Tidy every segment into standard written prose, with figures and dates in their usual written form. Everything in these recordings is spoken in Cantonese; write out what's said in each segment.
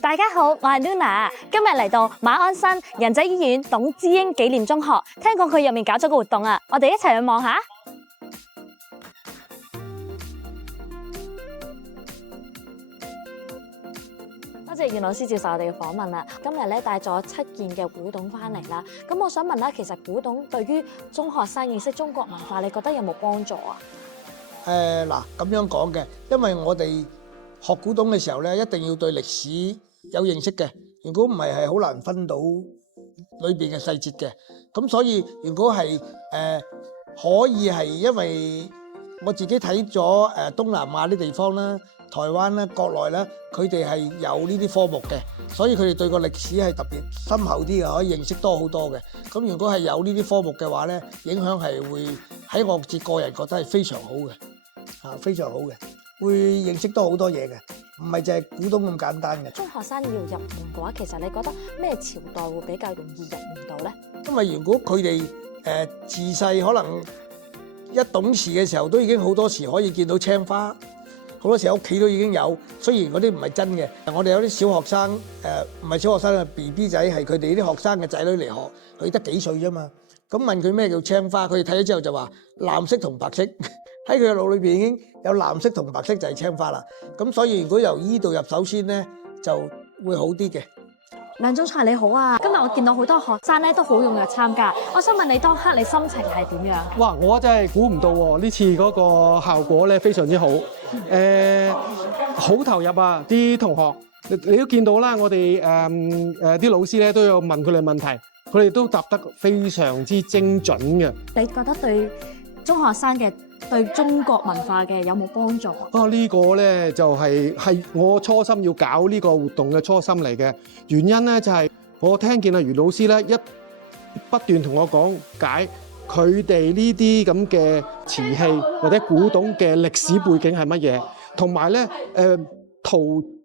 大家好，我係 Luna， 今日嚟到馬鞍山仁濟醫院董之英紀念中學，聽講佢入面搞咗個活動啊，我哋一齊去望下。多謝袁老師接受我哋嘅訪問啦。今日咧帶咗7件嘅古董翻嚟啦，咁我想問啦，其實古董對於中學生認識中國文化，你覺得有冇幫助啊？嗱，咁樣講嘅，因為我哋學古董嘅時候咧，一定要對歷史有認識嘅。如果唔係，係好難分到裏邊嘅細節嘅。咁所以如果係可以係因為我自己睇咗東南亞啲地方啦、台灣啦、國內啦，佢哋係有呢啲科目嘅，所以佢哋對個歷史係特別深厚啲嘅，可以認識多好多嘅。咁如果係有呢啲科目嘅話咧，影響係會喺我自個人覺得係非常好嘅，非常好嘅。會認識到好多嘢嘅，唔係淨係古董咁簡單嘅。中學生要入門嘅話，其實你覺得咩朝代會比較容易入門到呢？因為如果佢哋自細可能一懂事嘅時候，都已經好多時可以見到青花，好多時喺屋企都已經有。雖然嗰啲唔係真嘅，我哋有啲小學生唔係小學生嘅 BB 仔，係佢哋啲學生嘅仔女嚟學，佢得幾歲啫嘛。咁問佢咩叫青花，佢哋睇咗之後就話藍色同白色。喺佢嘅腦裏邊已經有藍色同白色就係青花啦，咁所以如果由依度入手先咧，就會好啲嘅。梁總裁你好啊，今日我見到好多學生咧都好踴躍參加，我想問你當刻你心情係點樣？哇！我真係估唔到喎，呢次嗰個效果咧非常之好，好投入啊！啲同學你都見到啦，我哋啲老師咧都有問佢哋問題，佢哋都答得非常之精準嘅。你覺得對中學生嘅對中國文化嘅有冇幫助？呢個咧就係我初心要搞呢個活動嘅初心嚟嘅。原因咧就係我聽見阿袁老師咧一不斷同我講解佢哋呢啲咁嘅瓷器或者古董嘅歷史背景係乜嘢，同埋咧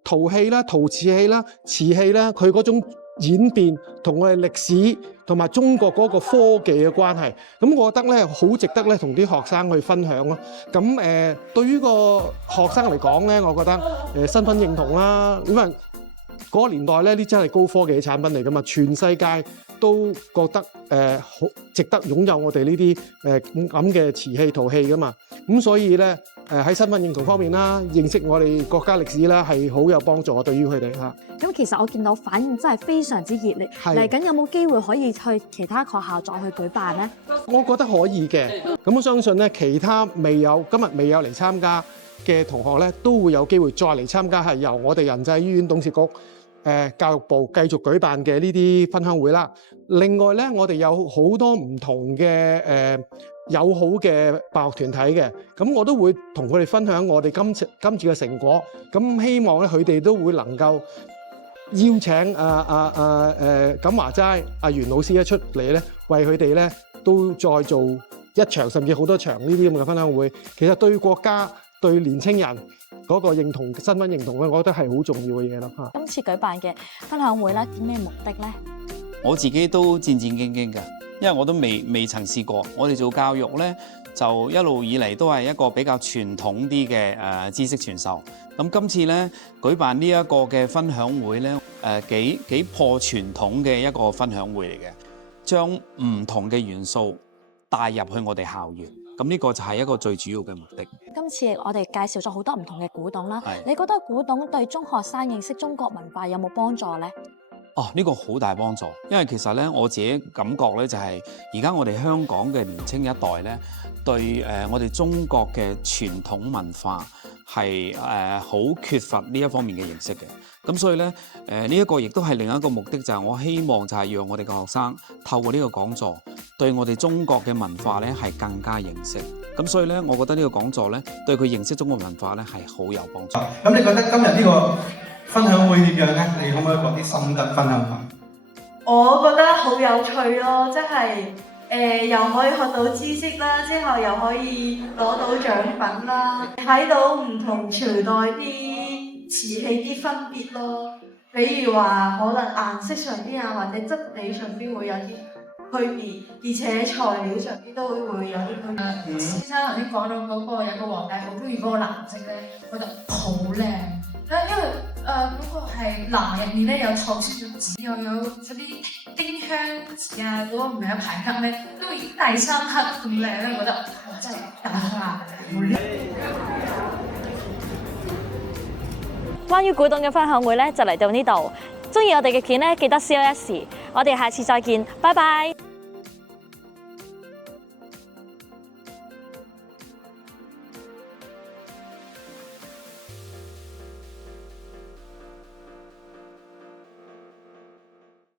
陶器啦、陶瓷器啦、瓷器啦，佢嗰種演變同我哋歷史同埋中國嗰個科技嘅關係，咁我覺得咧好值得咧同啲學生去分享咯。咁對於個學生嚟講咧，我覺得身份認同啦，因為嗰個年代咧呢真係高科技嘅產品嚟噶嘛，全世界都覺得好值得擁有我哋呢啲咁嘅瓷器陶器噶嘛。咁所以咧喺身份認同方面啦，認識我哋國家歷史啦係好有幫助對於佢哋嚇。咁其實我見到反應真係非常之熱烈，嚟緊有冇機會可以去其他學校再去舉辦呢？我覺得可以嘅，咁我相信咧其他今日未有嚟參加嘅同學咧，都會有機會再嚟參加，係由我哋仁濟醫院董事局教育部繼續舉辦嘅呢啲分享會啦。另外咧，我哋有好多唔同嘅友好嘅辦學團體嘅，咁我都會同佢哋分享我哋今次嘅成果。咁希望咧佢哋都會能夠邀請錦華齋袁老師一出嚟咧，為佢哋咧都再做一場甚至好多場呢啲咁嘅分享會。其實對國家對年青人嗰個認同身份認同咧，我覺得係好重要嘅嘢咯嚇。今次舉辦嘅分享會咧，點咩目的咧？我自己都戰戰兢兢㗎，因為我都未曾試過。我哋做教育咧，就一路以嚟都係一個比較傳統啲嘅知識傳授。咁今次咧舉辦呢一個嘅分享會咧，幾破傳統嘅一個分享會嚟嘅，將唔同嘅元素帶入去我哋校園。咁呢個就係一個最主要嘅目的。今次我哋介紹咗好多唔同嘅古董啦，你覺得古董對中學生認識中國文化有冇幫助呢？呢個好大幫助，因為其實咧我自己感覺咧就係而家我哋香港嘅年青一代咧，對我哋中國嘅傳統文化係好缺乏呢一方面嘅認識嘅。咁所以咧呢一個亦都係另一個目的，就係我希望就係讓我哋嘅學生透過呢個講座，對我哋中國嘅文化咧係更加認識。咁所以咧，我覺得呢個講座咧對佢認識中國文化咧係好有幫助。咁你覺得今日呢個分享會點樣咧？你可唔可以講啲心得分享下？我覺得好有趣咯，即係又可以學到知識啦，之後又可以攞到獎品啦，睇到唔同朝代啲瓷器啲分別咯。比如話可能顏色上邊啊，或者質地上邊會有啲區別，而且材料上邊都會有啲區別。先生頭先講到嗰個有個皇帝好中意嗰個藍色咧，覺得好靚。因為嗰個係藍入面咧有透少少紫，又有嗰啲丁香紫啊，嗰個唔係有排級咩？都已經第3刻咁靚咧，覺得哇真係大下。關於古董嘅分享會咧，就嚟到呢度。中意我哋嘅片咧，記得 CLS。我哋下次再見，拜拜。